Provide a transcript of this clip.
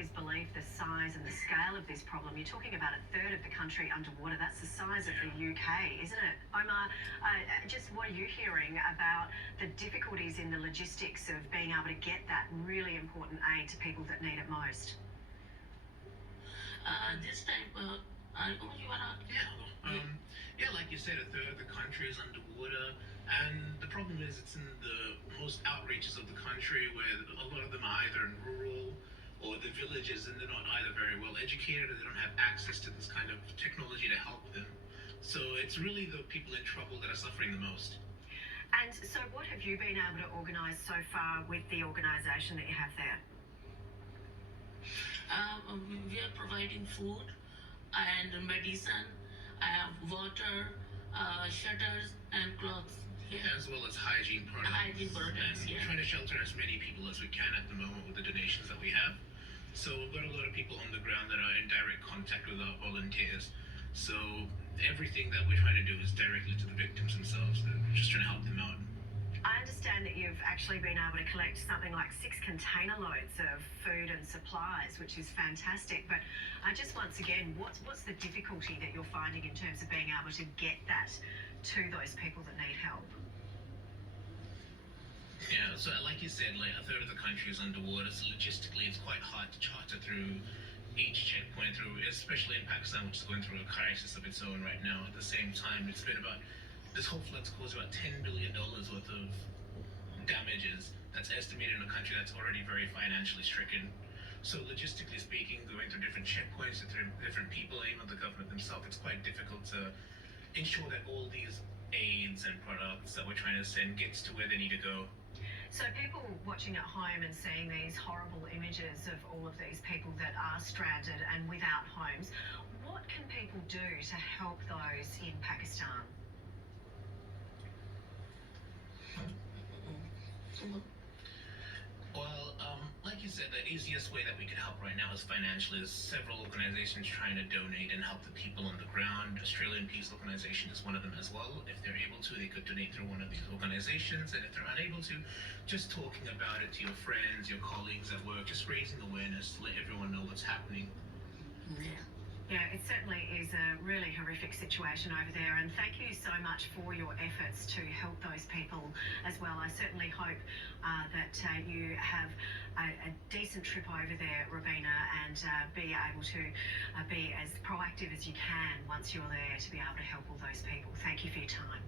his belief the size and the scale of this problem. You're talking about a third of the country underwater. That's the size of the UK, isn't it? Omar, just what are you hearing about the difficulties in the logistics of being able to get that really important aid to people that need it most? This time, you wanna? Yeah, like you said, a third of the country is underwater, and the problem is it's in the most outreaches of the country where a lot of them are either in rural or the villages, and they're not either very well educated or they don't have access to this kind of technology to help them. So it's really the people in trouble that are suffering the most. And so what have you been able to organise so far with the organisation that you have there? We are providing food and medicine. I have water, shutters, and clothes. As well as hygiene products. Hygiene products, and we're trying to shelter as many people as we can at the moment with the donations that we have. So we've got a lot of people on the ground that are in direct contact with our volunteers. So everything that we're trying to do is directly to the victims themselves. We're just trying to help them out. I understand that you've actually been able to collect something like 6 container loads of food and supplies, which is fantastic. But just once again, what's the difficulty that you're finding in terms of being able to get that to those people that need help? Yeah, so like you said, like a third of the country is underwater, so logistically it's quite hard to charter through each checkpoint through, especially in Pakistan, which is going through a crisis of its own right now. At the same time, it's been about, this whole flood's caused about $10 billion worth of damages. That's estimated in a country that's already very financially stricken. So logistically speaking, going through different checkpoints, through different people, even the government themselves, it's quite difficult to ensure that all these aids and products that we're trying to send gets to where they need to go. So people watching at home and seeing these horrible images of all of these people that are stranded and without homes, what can people do to help those in Pakistan? Well, like you said, the easiest way that we could help right now is financially. There's several organizations trying to donate and help the people on the ground. Australian Peace Organization is one of them as well. If they're able to, they could donate through one of these organizations. And if they're unable to, just talking about it to your friends, your colleagues at work, just raising awareness to let everyone know what's happening. Yeah. Yeah, it certainly is a really horrific situation over there, and thank you so much for your efforts to help those people as well. I certainly hope that you have a decent trip over there, Robina, and be able to be as proactive as you can once you're there to be able to help all those people. Thank you for your time.